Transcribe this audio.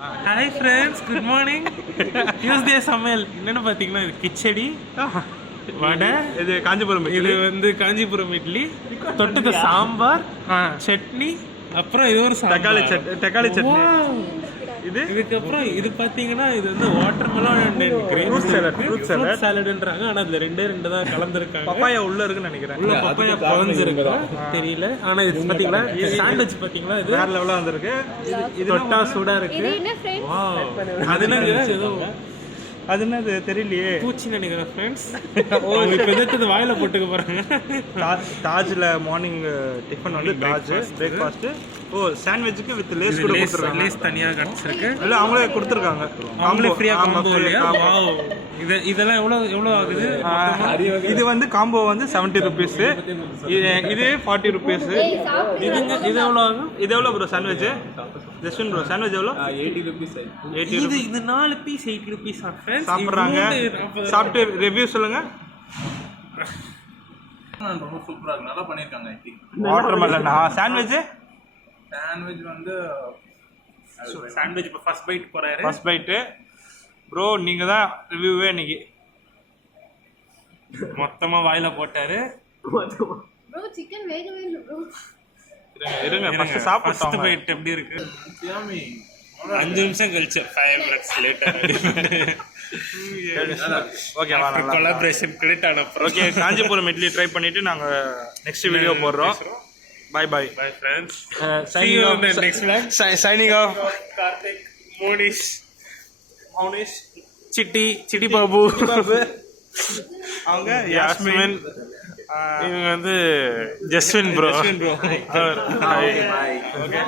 Hi friends, good morning. Tuesday சமையல் என்னென்னு பார்த்தீங்கன்னா இது கிச்சடி, வடை, இது காஞ்சிபுரம், இது வந்து காஞ்சிபுரம் இட்லி, தொட்டுக்க சாம்பார், சட்னி, அப்புறம் இது ஒரு தக்காளி சட்னி. இதுக்கப்புறம் இது பார்த்தீங்கன்னா இது வந்து வாட்டர் மெலன் ஃப்ரூட் சாலட்ன்றாங்க. ஆனால் அதில் ரெண்டு தான் கலந்துருக்காங்க. பப்பாயா உள்ள இருக்குன்னு நினைக்கிறேன். உள்ள பப்பாயா குழஞ்சிருக்கு தெரியல. ஆனால் இது பார்த்தீங்களா, சாண்ட்விச் பார்த்தீங்களா, இது வேற லெவலாக வந்திருக்கு. இது தொட்டா சூடா இருக்கு. அது என்னது தெரியலையே, பூச்சி நினைக்கிறேன் ஃப்ரெண்ட்ஸ். இப்போ எதிர்த்து வாயில போட்டுக்க போறாங்க. தாஜ்ல மார்னிங் டிஃபன் வந்து தாஜ் பிரேக்ஃபாஸ்ட். சாண்ட்விச்சுக்கு வித் லேஸ் கூட கொடுத்துருக்காங்க. லேஸ் தனியாக கிடச்சிருக்கு. இல்லை அவங்களே கொடுத்துருக்காங்க. அவங்களே ஃப்ரீயா காம்போ இல்லையா? வாவ். இதெல்லாம் எவ்வளோ ஆகுது? இது வந்து காம்போ வந்து 70 ருபீஸ், இது 40 ருபீஸ். இது எவ்வளோ ஆகும்? இது எவ்வளோ bro sandwich? Jaswin bro sandwich எவ்வளோ? 80 rupees. இது 4 பீஸ் 80 rupees சாப்பிட்றாங்க. சாப்பிட்டு ரிவ்யூ சொல்லுங்க. ரொம்ப சூப்பரா இருக்கு, நல்லா பண்ணிருக்காங்க. I think water melon sandwich வந்து சாண்ட்விச் இப்போ ஃபர்ஸ்ட் பைட் போறாரு. ஃபர்ஸ்ட் பைட் ப்ரோ, நீங்க தான் ரிவ்யூவே இன்னைக்கு. மொத்தமா வாயில போட்டாரு. ப்ரோ சிக்கன் வேகவே இல்ல ப்ரோ. இருங்க ஃபர்ஸ்ட் சாப்பிட்டு ஃபர்ஸ்ட் பைட் எப்படி இருக்கு? 5 நிமிஷம் கழிச்சு 5 minutes லேட்டர். ஓகே வாங்க. கொலாபரேஷன் கிரெடிட் ஆன அப்புறம் ஓகே, காஞ்சிபுரம் இட்லி ட்ரை பண்ணிட்டு நாங்க நெக்ஸ்ட் வீடியோ போடுறோம். Bye bye friends. See you in the next vlog. Signing off. Karthik, Monish, Chitti Babu, அவங்க யாஸ்மின், இவங்க வந்து ஜஸ்வின் ப்ரோ. ஓகே